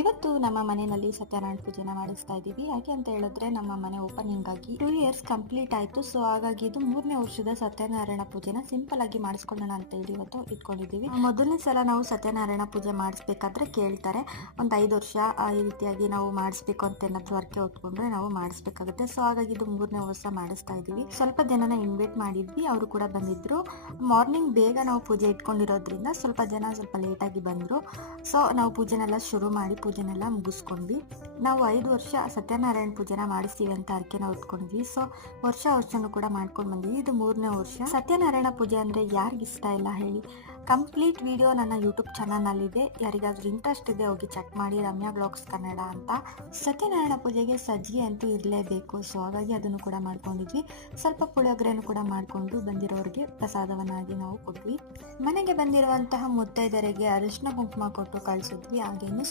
ಇವತ್ತು ನಮ್ಮ ಮನೆಯಲ್ಲಿ ಸತ್ಯನಾರಾಯಣ ಪೂಜೆನ ಮಾಡಿಸ್ತಾ ಇದ್ದೀವಿ. ಯಾಕೆ ಅಂತ ಹೇಳಿದ್ರೆ ನಮ್ಮ ಮನೆ ಓಪನಿಂಗ್ ಆಗಿ 2 ಇಯರ್ಸ್ ಕಂಪ್ಲೀಟ್ ಆಯಿತು. ಸೊ ಹಾಗಾಗಿ ಇದು 3ನೇ ವರ್ಷದ ಸತ್ಯನಾರಾಯಣ ಪೂಜೆನ ಸಿಂಪಲ್ ಆಗಿ ಮಾಡಿಸ್ಕೊಳ್ಳೋಣ ಅಂತ ಹೇಳಿ ಇವತ್ತು ಇಟ್ಕೊಂಡಿದ್ದೀವಿ. ಮೊದಲನೇ ಸಲ ನಾವು ಸತ್ಯನಾರಾಯಣ ಪೂಜೆ ಮಾಡಿಸ್ಬೇಕಾದ್ರೆ ಕೇಳ್ತಾರೆ ಒಂದು 5 ವರ್ಷ ಈ ರೀತಿಯಾಗಿ ನಾವು ಮಾಡಿಸ್ಬೇಕು ಅಂತ ಏನಾದ್ರು ಅರ್ಕೆ ಹೊತ್ಕೊಂಡ್ರೆ ನಾವು ಮಾಡಿಸ್ಬೇಕಾಗುತ್ತೆ. ಸೊ ಹಾಗಾಗಿ ಇದು 3ನೇ ವರ್ಷ ಮಾಡಿಸ್ತಾ ಇದ್ದೀವಿ. ಸ್ವಲ್ಪ ಜನನ ಇನ್ವೈಟ್ ಮಾಡಿದ್ವಿ, ಅವರು ಕೂಡ ಬಂದಿದ್ರು. ಮಾರ್ನಿಂಗ್ ಬೇಗ ನಾವು ಪೂಜೆ ಇಟ್ಕೊಂಡಿರೋದ್ರಿಂದ ಸ್ವಲ್ಪ ಜನ ಸ್ವಲ್ಪ ಲೇಟಾಗಿ ಬಂದರು. ಸೊ ನಾವು ಪೂಜೆನೆಲ್ಲ ಶುರು ಮಾಡಿ ಪೂಜೆನೆಲ್ಲ ಮುಗಿಸ್ಕೊಂಡ್ವಿ. ನಾವು 5 ವರ್ಷ ಸತ್ಯನಾರಾಯಣ ಪೂಜೆನ ಮಾಡಿಸ್ತೀವಿ ಅಂತ ಅರ್ಕೆನ ಹೊತ್ಕೊಂಡ್ವಿ. ಸೊ ವರ್ಷನೂ ಕೂಡ ಮಾಡ್ಕೊಂಡು ಬಂದಿದ್ವಿ. ಇದು 3ನೇ ವರ್ಷ. ಸತ್ಯನಾರಾಯಣ ಪೂಜೆ ಅಂದರೆ ಯಾರಿಗಿಷ್ಟ ಇಲ್ಲ ಹೇಳಿ. ಕಂಪ್ಲೀಟ್ ವಿಡಿಯೋ ನನ್ನ ಯೂಟ್ಯೂಬ್ ಚಾನಲ್ನಲ್ಲಿದೆ, ಯಾರಿಗಾದ್ರೂ ಇಂಟ್ರೆಸ್ಟ್ ಇದೆ ಹೋಗಿ ಚೆಕ್ ಮಾಡಿ, ರಮ್ಯಾ ಬ್ಲಾಗ್ಸ್ ಕನ್ನಡ ಅಂತ. ಸತ್ಯನಾರಾಯಣ ಪೂಜೆಗೆ ಸಜ್ಜಿಗೆ ಅಂತೂ ಇರಲೇಬೇಕು. ಸೊ ಹಾಗಾಗಿ ಅದನ್ನು ಕೂಡ ಮಾಡ್ಕೊಂಡಿದ್ವಿ. ಸ್ವಲ್ಪ ಪುಳಿಯೋಗರೆನೂ ಕೂಡ ಮಾಡಿಕೊಂಡು ಬಂದಿರೋರಿಗೆ ಪ್ರಸಾದವನ್ನಾಗಿ ನಾವು ಕೊಟ್ವಿ. ಮನೆಗೆ ಬಂದಿರುವಂತಹ ಮುತ್ತೈದರಿಗೆ ಅರಿಶಿನ ಕುಂಕುಮ ಕೊಟ್ಟು ಕಳಿಸಿದ್ವಿ. ಹಾಗೇನೆ ಸ್ವಲ್ಪ